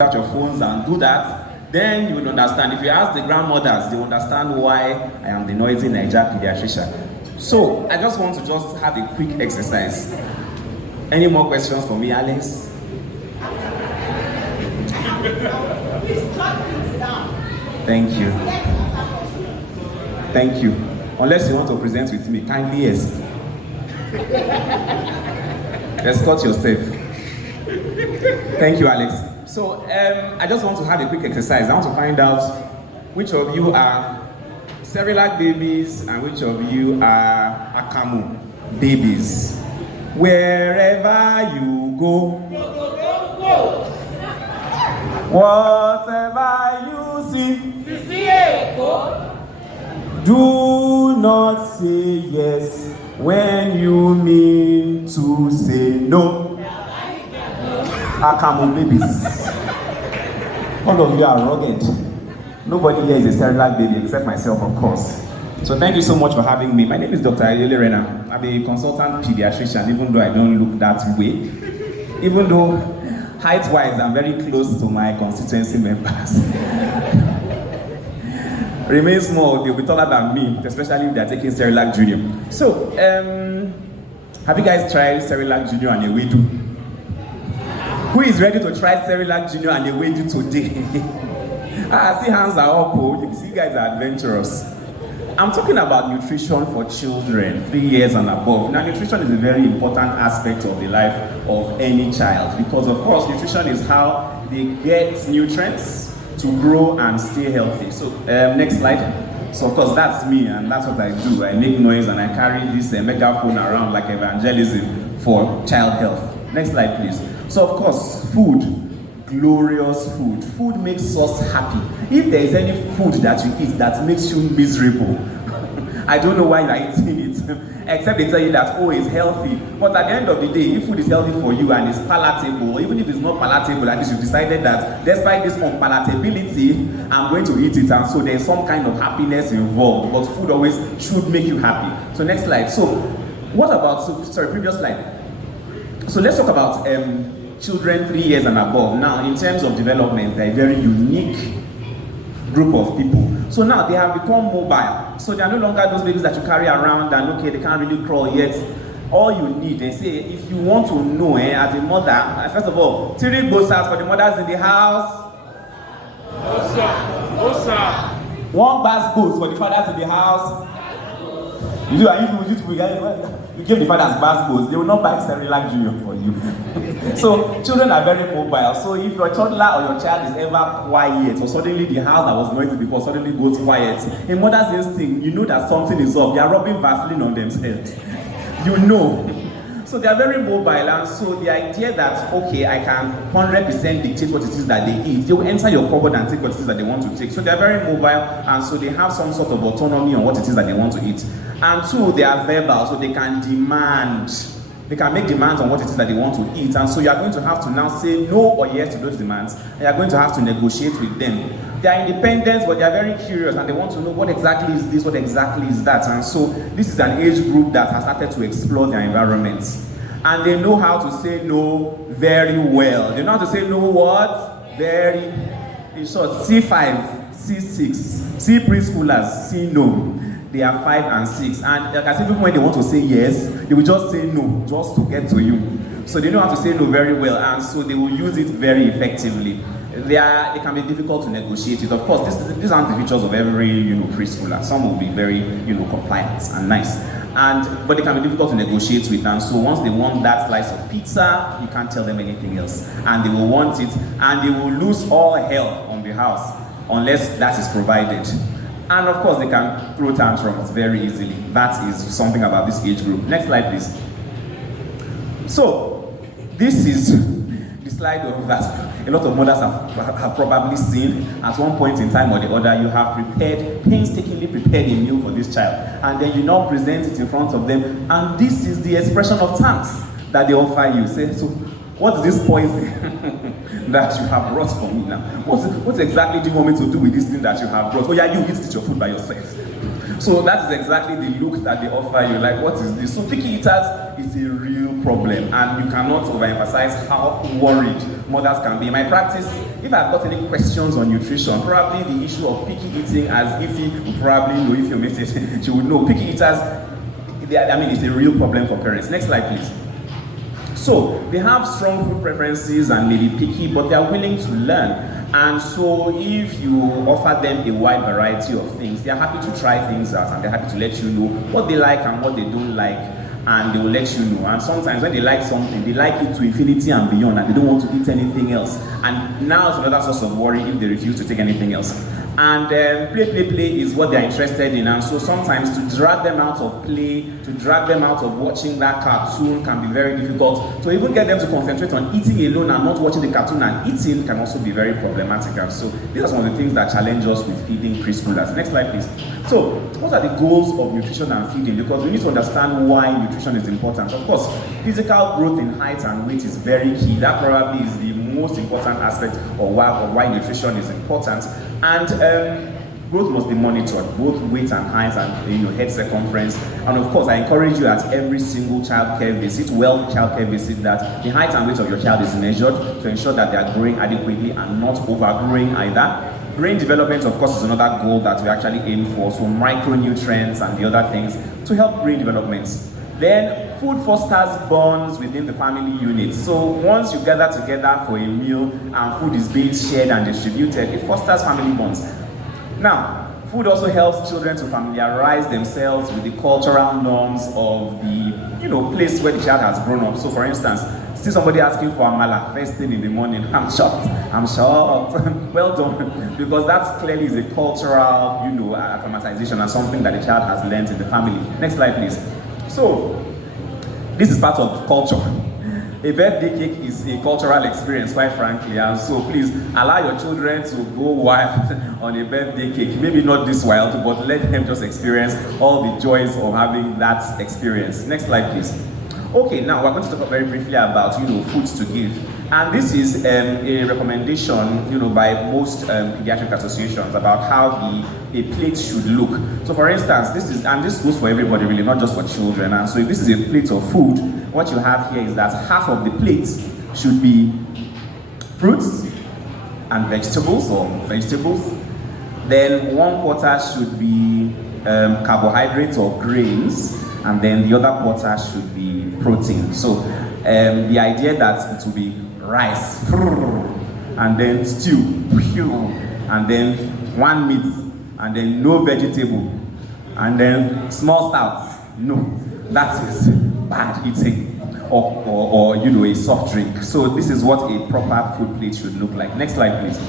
out your phones and do that, then you would understand. If you ask the grandmothers, they understand why I am the noisy Naija Paediatrician. So I just want to have a quick exercise. Any more questions for me, Alex? Thank you. Thank you. Unless you want to present with me, kindly yes. Escort yourself. Thank you, Alex. So I just want to have a quick exercise. I want to find out which of you are Cerelac babies and which of you are Akamu babies. Wherever you go, whatever you see, do not say yes when you mean to say no. Akamu babies. All of you are rugged. Nobody here is a Cerelac baby except myself, of course. So thank you so much for having me. My name is Dr. Ayodele Renner. I'm a consultant pediatrician, even though I don't look that way. Even though height-wise, I'm very close to my constituency members. Remain small, they'll be taller than me, especially if they're taking Cerelac Junior. So, have you guys tried Cerelac Junior and Ewedu? Who is ready to try Cerelac Junior and Ewedu today? I see hands are up, you see you guys are adventurous. I'm talking about nutrition for children, 3 years and above. Now, nutrition is a very important aspect of the life of any child because, of course, nutrition is how they get nutrients to grow and stay healthy. So, next slide. So, of course, that's me, and that's what I do. I make noise and I carry this megaphone around like evangelism for child health. Next slide, please. So, of course, food. Glorious food. Food makes us happy. If there is any food that you eat that makes you miserable, I don't know why you are eating it, except they tell you that, oh, it's healthy. But at the end of the day, if food is healthy for you and it's palatable, even if it's not palatable, at least you've decided that despite this unpalatability, I'm going to eat it, and so there's some kind of happiness involved. But food always should make you happy. So next slide. So what about, previous slide. So let's talk about children 3 years and above. Now, in terms of development, they're a very unique group of people. So now they have become mobile. So they are no longer those babies that you carry around and okay, they can't really crawl yet. All you need, they say, if you want to know, as a mother, first of all, 3 bossas for the mothers in the house. Bossa. 1 bass boost for the fathers in the house. You give the fathers bass boost, they will not buy Cerelac Junior for you. So children are very mobile. So if your toddler or your child is ever quiet, or suddenly the house that was noisy before suddenly goes quiet, a mother's instinct, you know that something is up. They are rubbing Vaseline on themselves. You know. So they are very mobile, and so the idea that, okay, I can 100% dictate what it is that they eat, they will enter your cupboard and take what it is that they want to take. So they are very mobile, and so they have some sort of autonomy on what it is that they want to eat. And 2, they are verbal, so they can demand. They can make demands on what it is that they want to eat, and so you are going to have to now say no or yes to those demands, and you are going to have to negotiate with them. They are independent, but they are very curious, and they want to know what exactly is this, what exactly is that, and so this is an age group that has started to explore their environment, and they know how to say no very well. They know how to say no what? Very, in short, C5, C6, C preschoolers, C no. They are 5 and 6, and like I said, even when they want to say yes, they will just say no, just to get to you. So they know how to say no very well, and so they will use it very effectively. They can be difficult to negotiate with. Of course, these aren't the features of every preschooler. Some will be very compliant and nice, but they can be difficult to negotiate with. And so once they want that slice of pizza, you can't tell them anything else, and they will want it, and they will lose all hell on the house unless that is provided. And of course, they can throw tantrums very easily. That is something about this age group. Next slide, please. So, this is the slide of that a lot of mothers have probably seen at one point in time or the other. You have painstakingly prepared a meal for this child, and then you now present it in front of them, and this is the expression of thanks that they offer you. Say, so, what is this poison that you have brought for me now? What exactly do you want me to do with this thing that you have brought? Oh yeah, you eat your food by yourself. So that is exactly the look that they offer you, like, what is this? So picky eaters is a real problem, and you cannot overemphasize how worried mothers can be. In my practice, if I've got any questions on nutrition, probably the issue of picky eating, as Ify would probably know, if your message, she would know. Picky eaters, it's a real problem for parents. Next slide, please. So they have strong food preferences and maybe picky, but they are willing to learn. And so if you offer them a wide variety of things, they are happy to try things out, and they're happy to let you know what they like and what they don't like, and they will let you know. And sometimes when they like something, they like it to infinity and beyond, and they don't want to eat anything else. And now it's another source of worry if they refuse to take anything else. And play is what they're interested in. And so sometimes to drag them out of play, to drag them out of watching that cartoon can be very difficult. To even get them to concentrate on eating alone and not watching the cartoon and eating can also be very problematic. And so these are some of the things that challenge us with feeding preschoolers. Next slide, please. So what are the goals of nutrition and feeding? Because we need to understand why nutrition is important. Of course, physical growth in height and weight is very key. That probably is the most important aspect of why nutrition is important. And growth must be monitored, both weight and height and head circumference. And of course, I encourage you at every single childcare visit, childcare visit, that the height and weight of your child is measured to ensure that they are growing adequately and not overgrowing either. Brain development, of course, is another goal that we actually aim for. So micronutrients and the other things to help brain development. Then food fosters bonds within the family unit. So once you gather together for a meal and food is being shared and distributed, it fosters family bonds. Now, food also helps children to familiarize themselves with the cultural norms of the place where the child has grown up. So for instance, see somebody asking for amala first thing in the morning, I'm shocked. Well done, because that clearly is a cultural acclimatization and something that the child has learned in the family. Next slide, please. So, this is part of culture. A birthday cake is a cultural experience, quite frankly, and so please allow your children to go wild on a birthday cake. Maybe not this wild, but let them just experience all the joys of having that experience. Next slide, please. Okay, now we're going to talk very briefly about foods to give, and this is a recommendation by most pediatric associations about how a plate should look. So for instance, this goes for everybody really, not just for children. And so if this is a plate of food, what you have here is that half of the plate should be fruits and vegetables, then 1/4 should be carbohydrates or grains, and then the other quarter should be protein. So the idea that it will be rice, and then stew, and then one meat, and then no vegetable, and then small stout. No, that is bad eating, or a soft drink. So this is what a proper food plate should look like. Next slide, please.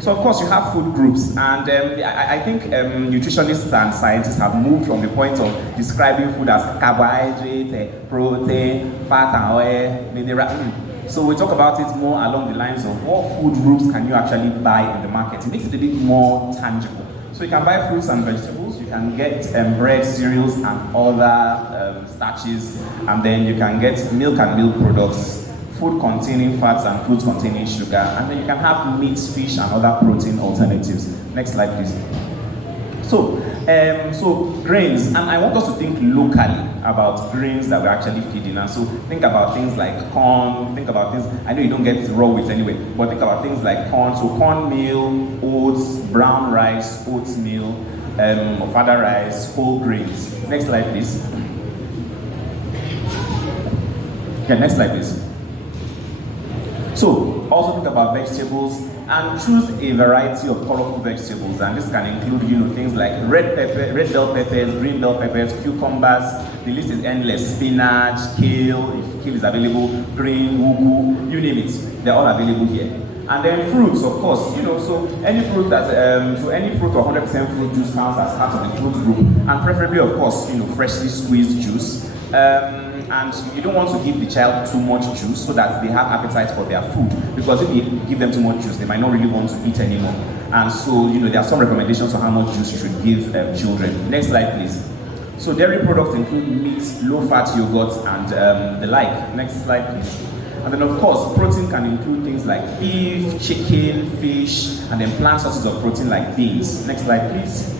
So of course you have food groups, and I think nutritionists and scientists have moved from the point of describing food as carbohydrate, protein, fat and oil, mineral. So we talk about it more along the lines of what food groups can you actually buy in the market. It makes it a bit more tangible. So you can buy fruits and vegetables, you can get bread, cereals and other starches, and then you can get milk and milk products, food containing fats and foods containing sugar, and then you can have meat, fish and other protein alternatives. Next slide, please. So grains, and I want us to think locally about grains that we're actually feeding. And so think about things like corn, think about things, I know you don't get raw wheat anyway, but think about things like corn. So cornmeal, oats, brown rice, oatmeal, fada rice, whole grains. Next slide, please. Okay, next slide, please. So, also think about vegetables and choose a variety of colorful vegetables, and this can include, things like red bell peppers, green bell peppers, cucumbers. The list is endless. Spinach, kale, if kale is available, green, ugu, you name it. They're all available here. And then fruits, of course, so any fruit that, any fruit or 100% fruit juice counts as part of the fruit group, and preferably, of course, freshly squeezed juice. And you don't want to give the child too much juice so that they have appetite for their food, because if you give them too much juice, they might not really want to eat anymore. And so, there are some recommendations on how much juice you should give children. Next slide, please. So dairy products include meats, low-fat yogurts, and the like. Next slide, please. And then, of course, protein can include things like beef, chicken, fish, and then plant sources of protein like beans. Next slide, please.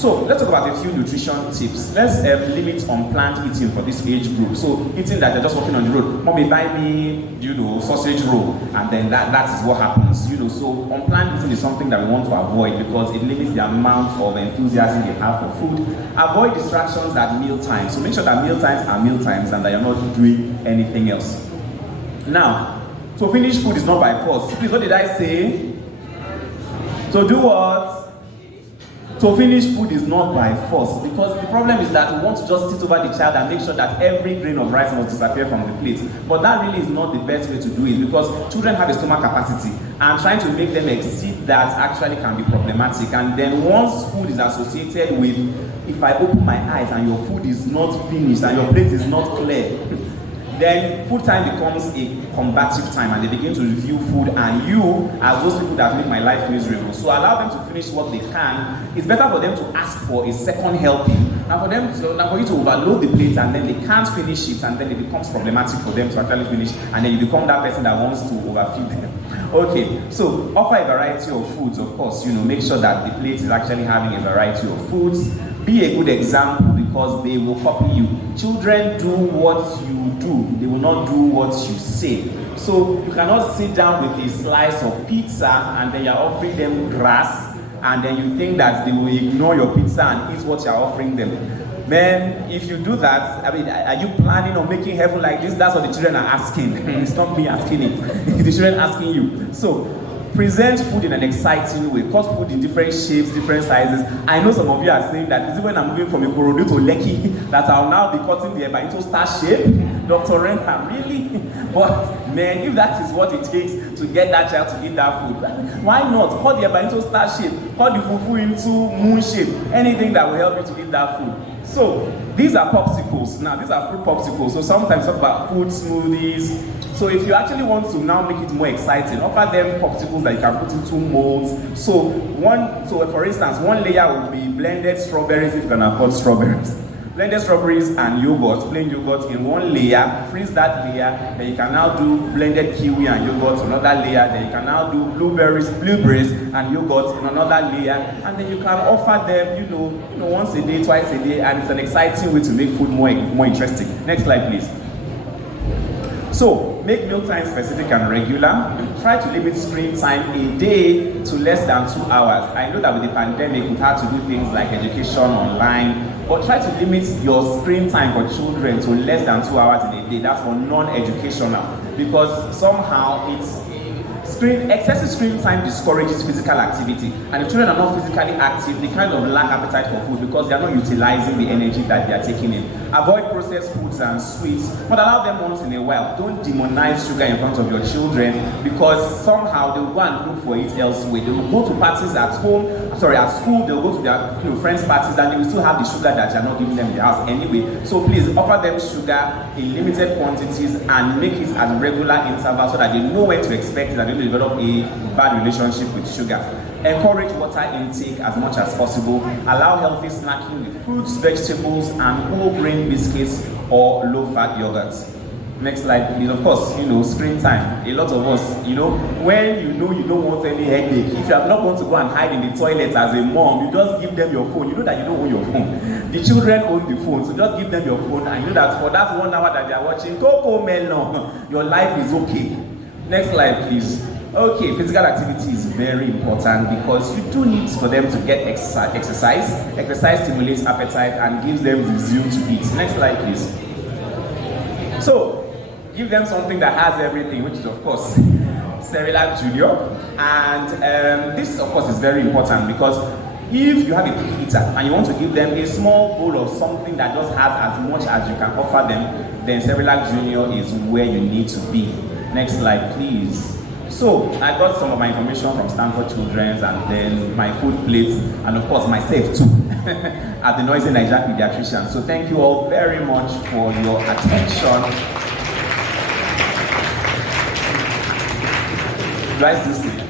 So let's talk about a few nutrition tips. Let's limit unplanned eating for this age group. So eating that they're just walking on the road, mommy buy me, sausage roll, and then that is what happens. So unplanned eating is something that we want to avoid because it limits the amount of enthusiasm they have for food. Avoid distractions at meal times. So make sure that meal times are meal times and that you're not doing anything else. Now, to finish food is not by force. Please, what did I say? To do what? To finish food is not by force, because the problem is that we want to just sit over the child and make sure that every grain of rice must disappear from the plate. But that really is not the best way to do it, because children have a stomach capacity, and trying to make them exceed that actually can be problematic. And then once food is associated with, if I open my eyes and your food is not finished and your plate is not clear, then food time becomes a combative time, and they begin to review food, and you, as those people that make my life miserable. So allow them to finish what they can. It's better for them to ask for a second helping than for you to overload the plate and then they can't finish it, and then it becomes problematic for them to actually finish, and then you become that person that wants to overfeed them. Okay, so offer a variety of foods, of course. Make sure that the plate is actually having a variety of foods. Be a good example, because they will copy you. Children do what you do, they will not do what you say. So you cannot sit down with a slice of pizza and then you're offering them grass, and then you think that they will ignore your pizza and eat what you're offering them. Man, if you do that, are you planning on making heaven like this? That's what the children are asking. It's not me asking it. It's the children asking you. So present food in an exciting way. Cut food in different shapes, different sizes. I know some of you are saying that, is it when I'm moving from Ikorodu to Lekki that I'll now be cutting the eba into star shape? Dr. Renner, really? But man, if that is what it takes to get that child to eat that food, why not? Cut the eba into star shape, cut the fufu into moon shape, anything that will help you to eat that food. So these are popsicles. Now these are fruit popsicles. So sometimes talk about food smoothies. So if you actually want to now make it more exciting, offer them popsicles that you can put into molds. So for instance, one layer will be blended strawberries, if you can afford strawberries. Blended strawberries and yogurt, plain yogurt in one layer, freeze that layer, then you can now do blended kiwi and yogurt in another layer, then you can now do blueberries and yogurt in another layer, and then you can offer them, once a day, twice a day, and it's an exciting way to make food more interesting. Next slide, please. So, make mealtime specific and regular. Try to limit screen time a day to less than 2 hours. I know that with the pandemic, we've had to do things like education online, but try to limit your screen time for children to less than 2 hours in a day. That's for non-educational, because somehow excessive screen time discourages physical activity, and if children are not physically active, they kind of lack appetite for food because they are not utilizing the energy that they are taking in. Avoid processed foods and sweets, but allow them once in a while. Don't demonize sugar in front of your children, because somehow they will go and look for it elsewhere. They will go to parties at school, they will go to their friends' parties, and they will still have the sugar that you are not giving them in the house anyway. So please offer them sugar in limited quantities and make it at regular intervals so that they know when to expect it and they don't develop a bad relationship with sugar. Encourage water intake as much as possible. Allow healthy snacking with fruits, vegetables, and whole grain biscuits or low-fat yogurts. Next slide, please. Of course, screen time. A lot of us, when you don't want any headache, if you are not going to go and hide in the toilet as a mom, you just give them your phone. You know that you don't own your phone. The children own the phone, so just give them your phone, and you know that for that 1 hour that they are watching Coco Melon, your life is okay. Next slide, please. Okay, physical activity is very important because you do need for them to get exercise. Exercise stimulates appetite and gives them the zeal to eat. Next slide, please. So, give them something that has everything, which is of course Cerelac Junior. And this of course is very important because if you have a picky eater and you want to give them a small bowl of something that just has as much as you can offer them, then Cerelac Junior is where you need to be. Next slide, please. So, I got some of my information from Stanford Children's and then my food plates, and of course myself too, at the noisy Naija Paediatrician. So thank you all very much for your attention. Do I still see?